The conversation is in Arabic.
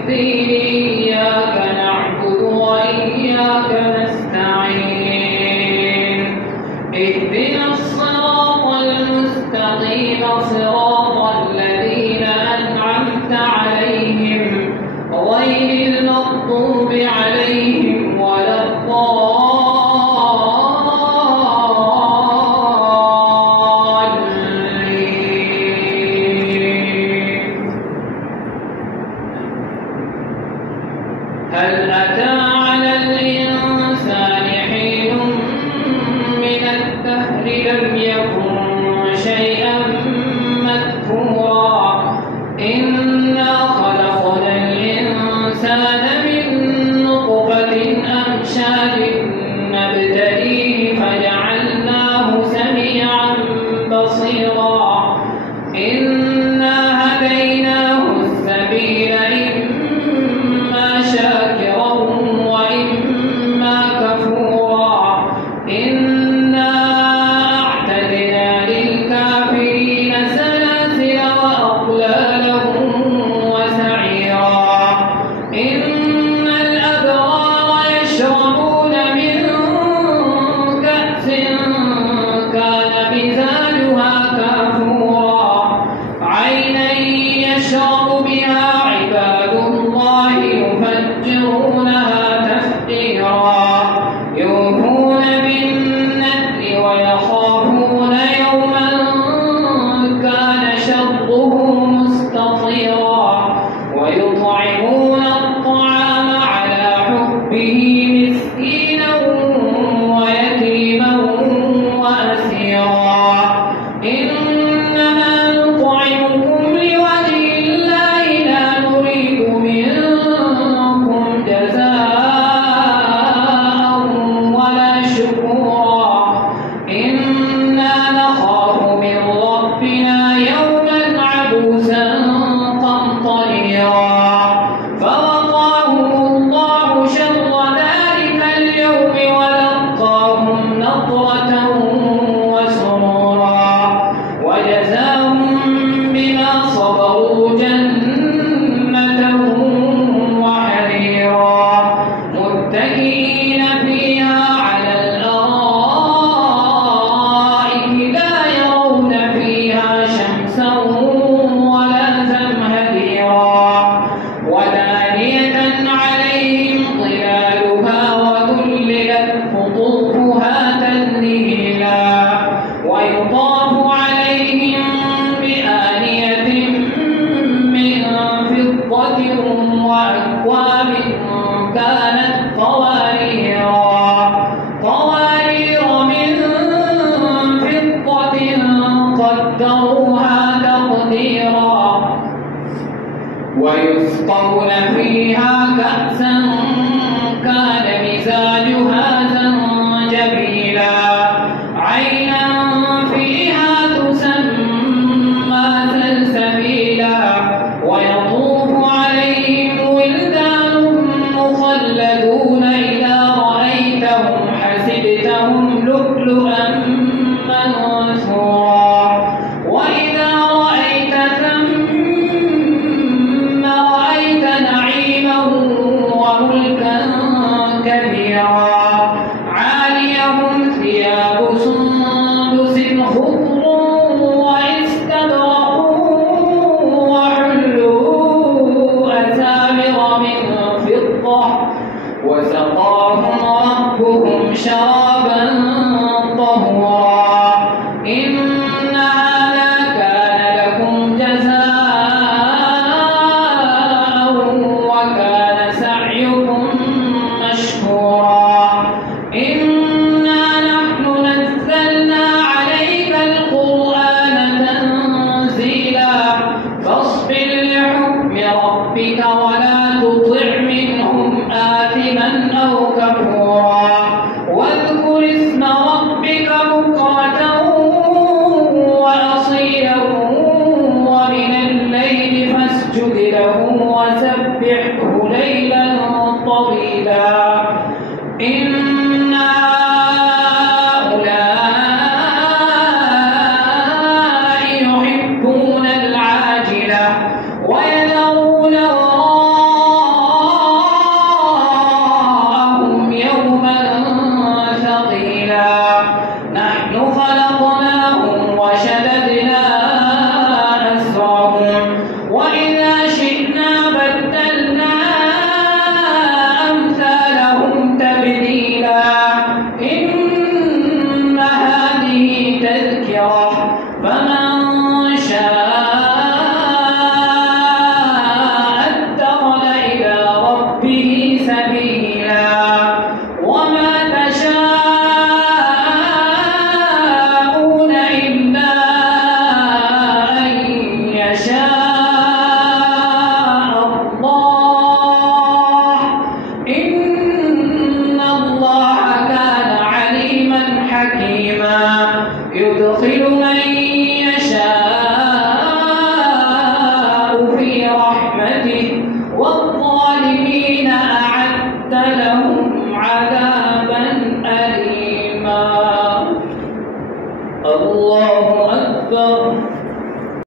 الدين إياك نعبد وإياك نستعين اهدنا الصراط المستقيم صراط الذين أنعمت عليهم غير المغضوب عليهم ولا هل أتى على الإنسان حين من الدهر لم يكن شيئا مذكورا إنا خلقنا الإنسان من نطفة أمشاج نبتليه فجعلناه سميعا بصيرا إنا هديناه السبيل شاكرا وإما كفورا إنا أعتدنا للكافرين سلاسل وأغلالا وسعيرا إن الأبرار يشربون من كأس كان مزاجها كافورا عينا يشرب بها عباد الله يفجرونها تفجيرا يوفون بالنذر ويخافون يوما كان شره مستطيرا ويطعمون الطعام على حبه مسكينا ويتيما وأسيرا إنما نطعمكم لوجه الله لا نريد منكم جزاء ولا شكورا إنا نخاف من ربنا يوما عبوسا قمطريرا فوقاهم الله شر ذلك اليوم ولقاهم نضرة وسرورا وجزاهم بما صبروا جنة وحريرا متكئين فيها على الأرائك لا يرون فيها شمسا ولا زمهريرا ودانية عليهم ظلالها وذللت قطوفها تذليلا ويطاف عليهم بآنية من فضة وأكواب كانت قوارير من فضة قدروها تقديرا ويسقون فيها كأسا كان مزاجها زنجبيلا عينا فيها تسمى سلسبيلا ويطوف عليهم ولدان مخلدون إذا رأيتهم حسبتهم لؤلؤا منثورا وإذا رأيت ثم رأيت نعيما وملكا كبيرا عاليهم ثياب سندس خضر واستبرق وحلوا أساور من فضة وسقاهم ربهم شرابا طهورا إن هذا كان لكم جزاء وكان سعيكم مشكورا إنا نحن نزلنا عليك القرآن تنزيلا فاصبر لحكم ربك ولا تطع منهم آثما أو كفورا واذكر اسم ربك بكرة وأصيلا ومن الليل فاسجد له وسبحه ليلا طويلا إن هؤلاء يحبون العاجلة ويذرون وراءهم حكيما يدخل من